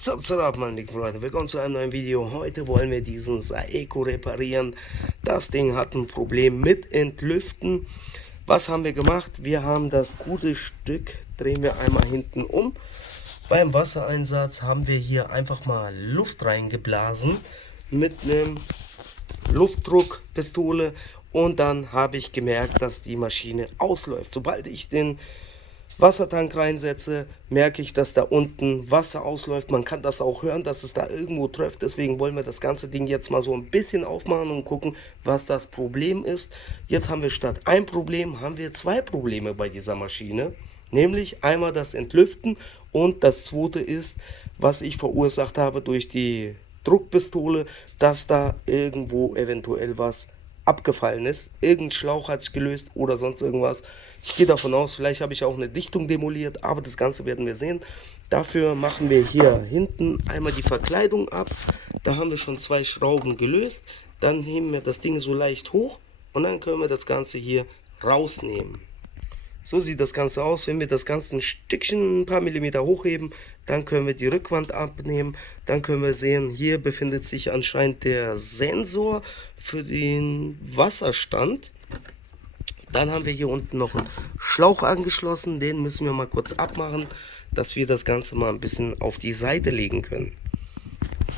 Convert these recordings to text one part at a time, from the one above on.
Zap, zap, meine lieben Freunde, willkommen zu einem neuen Video. Heute wollen wir diesen Saeco reparieren. Das Ding hat ein Problem mit Entlüften. Was haben wir gemacht? Wir haben das gute Stück, drehen wir einmal hinten um. Beim Wassereinsatz haben wir hier einfach mal Luft reingeblasen mit einem Luftdruckpistole. Und dann habe ich gemerkt, dass die Maschine ausläuft. Sobald ich den Wassertank reinsetze, merke ich, dass da unten Wasser ausläuft. Man kann das auch hören, dass es da irgendwo trifft. Deswegen wollen wir das ganze Ding jetzt mal so ein bisschen aufmachen und gucken, was das Problem ist. Jetzt haben wir statt ein Problem, haben wir zwei Probleme bei dieser Maschine. Nämlich einmal das Entlüften und das zweite ist, was ich verursacht habe durch die Druckpistole, dass da irgendwo eventuell was abgefallen ist. Irgendein Schlauch hat sich gelöst oder sonst irgendwas. Ich gehe davon aus, vielleicht habe ich auch eine Dichtung demoliert, aber das Ganze werden wir sehen. Dafür machen wir hier hinten einmal die Verkleidung ab. Da haben wir schon zwei Schrauben gelöst. Dann heben wir das Ding so leicht hoch und dann können wir das Ganze hier rausnehmen. So sieht das Ganze aus. Wenn wir das Ganze ein Stückchen, ein paar Millimeter hochheben, dann können wir die Rückwand abnehmen. Dann können wir sehen, hier befindet sich anscheinend der Sensor für den Wasserstand. Dann haben wir hier unten noch einen Schlauch angeschlossen. Den müssen wir mal kurz abmachen, dass wir das Ganze mal ein bisschen auf die Seite legen können.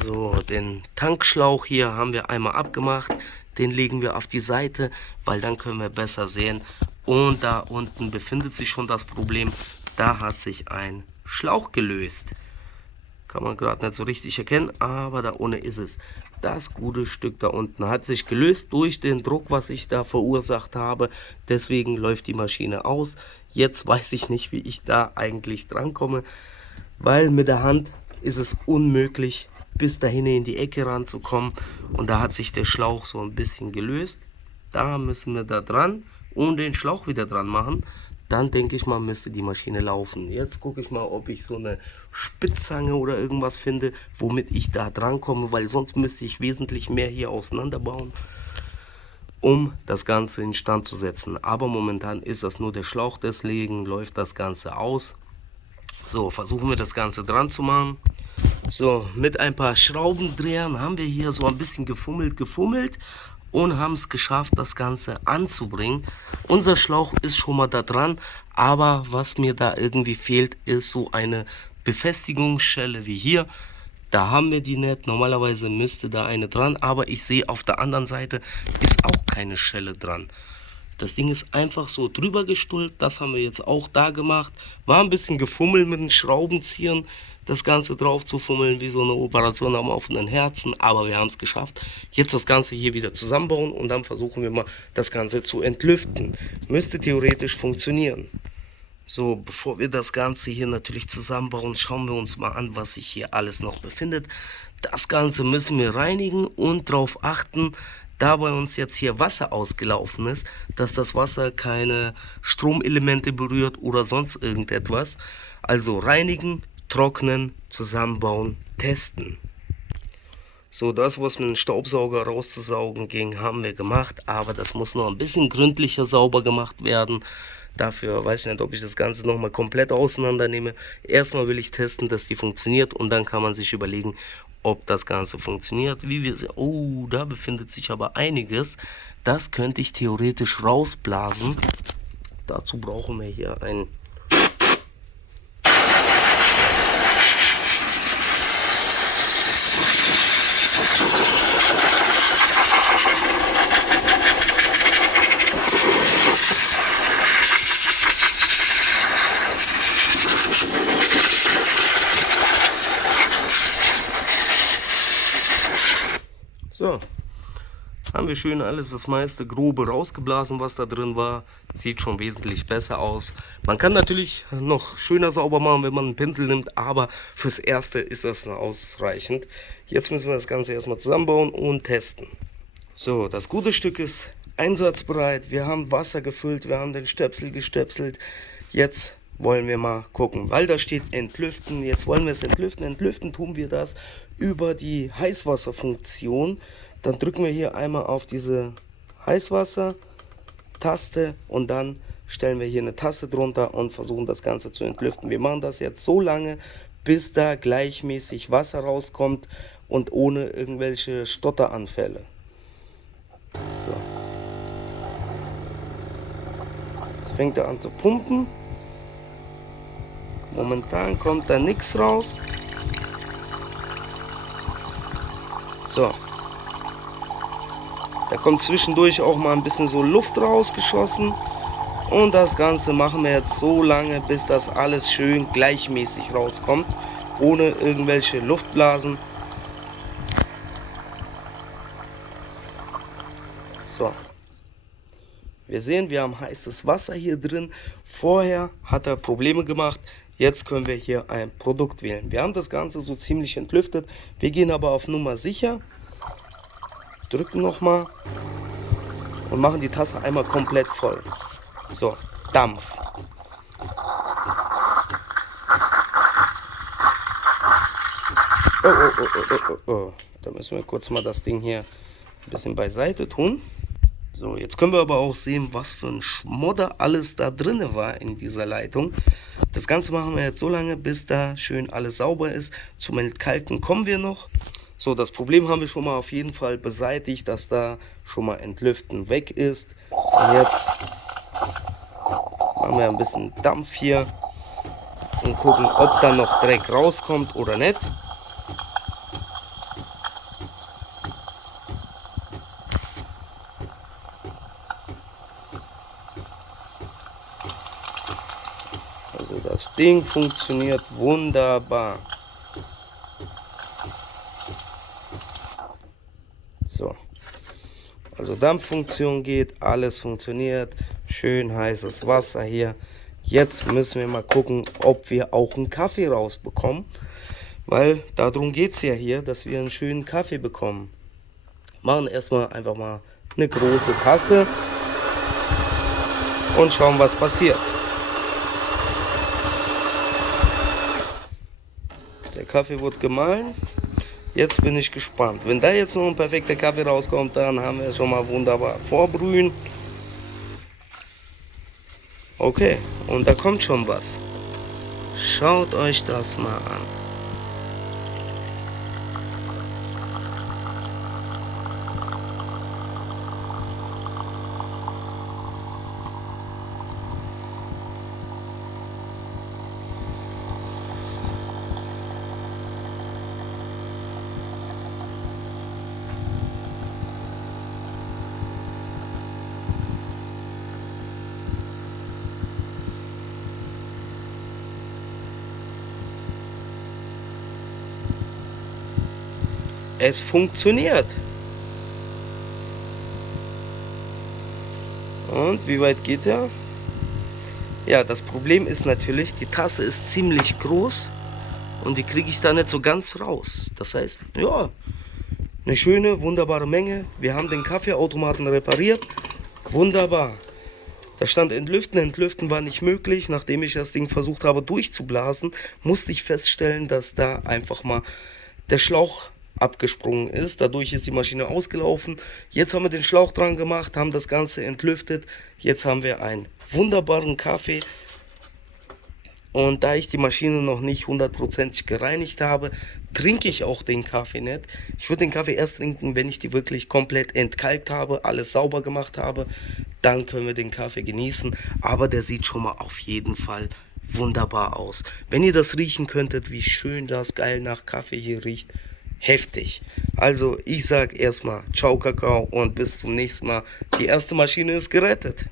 So, den Tankschlauch hier haben wir einmal abgemacht. Den legen wir auf die Seite, weil dann können wir besser sehen. Und da unten befindet sich schon das Problem. Da hat sich ein Schlauch gelöst. Kann man gerade nicht so richtig erkennen, aber da unten ist es. Das gute Stück da unten hat sich gelöst durch den Druck, was ich da verursacht habe. Deswegen läuft die Maschine aus. Jetzt weiß ich nicht, wie ich da eigentlich drankomme, weil mit der Hand ist es unmöglich, bis dahin in die Ecke ranzukommen. Und da hat sich der Schlauch so ein bisschen gelöst. Da müssen wir da dran und den Schlauch wieder dran machen. Dann denke ich mal, müsste die Maschine laufen. Jetzt gucke ich mal, ob ich so eine Spitzange oder irgendwas finde, womit ich da dran komme, weil sonst müsste ich wesentlich mehr hier auseinanderbauen, um das Ganze instand zu setzen. Aber momentan ist das nur der Schlauch, deswegen läuft das Ganze aus. So, versuchen wir das Ganze dran zu machen. So, mit ein paar Schraubendrehern haben wir hier so ein bisschen gefummelt und haben es geschafft, das Ganze anzubringen. Unser Schlauch ist schon mal da dran, aber was mir da irgendwie fehlt, ist so eine Befestigungsschelle wie hier. Da haben wir die nicht. Normalerweise müsste da eine dran, aber ich sehe, auf der anderen Seite ist auch keine Schelle dran. Das Ding ist einfach so drüber gestülpt. Das haben wir jetzt auch da gemacht. War ein bisschen gefummelt mit den Schraubenziehern, das Ganze drauf zu fummeln, wie so eine Operation am offenen Herzen. Aber wir haben es geschafft. Jetzt das Ganze hier wieder zusammenbauen und dann versuchen wir mal, das Ganze zu entlüften. Müsste theoretisch funktionieren. So, bevor wir das Ganze hier natürlich zusammenbauen, schauen wir uns mal an, was sich hier alles noch befindet. Das Ganze müssen wir reinigen und darauf achten, da bei uns jetzt hier Wasser ausgelaufen ist, dass das Wasser keine Stromelemente berührt oder sonst irgendetwas. Also reinigen, trocknen, zusammenbauen, testen. So, das, was mit dem Staubsauger rauszusaugen ging, haben wir gemacht, aber das muss noch ein bisschen gründlicher sauber gemacht werden. Dafür weiß ich nicht, ob ich das Ganze nochmal komplett auseinander nehme. Erstmal will ich testen, dass die funktioniert und dann kann man sich überlegen, ob das Ganze funktioniert. Wie wir sehen, oh, da befindet sich aber einiges. Das könnte ich theoretisch rausblasen. Dazu brauchen wir hier ein So, haben wir schön alles, das meiste Grobe rausgeblasen, was da drin war. Sieht schon wesentlich besser aus. Man kann natürlich noch schöner sauber machen, wenn man einen Pinsel nimmt, aber fürs Erste ist das ausreichend. Jetzt müssen wir das Ganze erstmal zusammenbauen und testen. So, das gute Stück ist einsatzbereit. Wir haben Wasser gefüllt, wir haben den Stöpsel gestöpselt. Jetzt wollen wir mal gucken, weil da steht entlüften. Jetzt wollen wir es entlüften. Entlüften tun wir das über die Heißwasserfunktion. Dann drücken wir hier einmal auf diese Heißwasser-Taste und dann stellen wir hier eine Tasse drunter und versuchen das Ganze zu entlüften. Wir machen das jetzt so lange, bis da gleichmäßig Wasser rauskommt und ohne irgendwelche Stotteranfälle. So. Jetzt fängt er an zu pumpen. Momentan kommt da nichts raus. So. Da kommt zwischendurch auch mal ein bisschen so Luft rausgeschossen. Und das Ganze machen wir jetzt so lange, bis das alles schön gleichmäßig rauskommt, ohne irgendwelche Luftblasen. So. Wir sehen, wir haben heißes Wasser hier drin. Vorher hat er Probleme gemacht. Jetzt können wir hier ein Produkt wählen. Wir haben das Ganze so ziemlich entlüftet. Wir gehen aber auf Nummer sicher. Drücken nochmal und machen die Tasse einmal komplett voll. So, Dampf. Oh. Da müssen wir kurz mal das Ding hier ein bisschen beiseite tun. So, jetzt können wir aber auch sehen, was für ein Schmodder alles da drin war in dieser Leitung. Das Ganze machen wir jetzt so lange, bis da schön alles sauber ist. Zum Entkalken kommen wir noch. So, das Problem haben wir schon mal auf jeden Fall beseitigt, dass da schon mal Entlüften weg ist. Und jetzt machen wir ein bisschen Dampf hier und gucken, ob da noch Dreck rauskommt oder nicht. Also das Ding funktioniert wunderbar. So, also Dampffunktion geht, alles funktioniert, schön heißes Wasser hier. Jetzt müssen wir mal gucken, ob wir auch einen Kaffee rausbekommen, weil darum geht es ja hier, dass wir einen schönen Kaffee bekommen. Machen erstmal einfach mal eine große Tasse und schauen, was passiert. Der Kaffee wird gemahlen. Jetzt bin ich gespannt. Wenn da jetzt noch ein perfekter Kaffee rauskommt, dann haben wir schon mal wunderbar vorbrühen. Okay, und da kommt schon was. Schaut euch das mal an. Es funktioniert. Und wie weit geht er? Ja, das Problem ist natürlich, die Tasse ist ziemlich groß und die kriege ich da nicht so ganz raus. Das heißt, ja, eine schöne, wunderbare Menge. Wir haben den Kaffeeautomaten repariert. Wunderbar. Da stand entlüften. Entlüften war nicht möglich. Nachdem ich das Ding versucht habe durchzublasen, musste ich feststellen, dass da einfach mal der Schlauch abgesprungen ist. Dadurch ist die Maschine ausgelaufen. Jetzt haben wir den Schlauch dran gemacht, haben das Ganze entlüftet. Jetzt haben wir einen wunderbaren Kaffee. Und da ich die Maschine noch nicht hundertprozentig gereinigt habe, trinke ich auch den Kaffee nicht. Ich würde den Kaffee erst trinken, wenn ich die wirklich komplett entkalkt habe, alles sauber gemacht habe. Dann können wir den Kaffee genießen. Aber der sieht schon mal auf jeden Fall wunderbar aus. Wenn ihr das riechen könntet, wie schön das geil nach Kaffee hier riecht. Heftig. Also ich sage erstmal ciao Kakao und bis zum nächsten Mal. Die erste Maschine ist gerettet.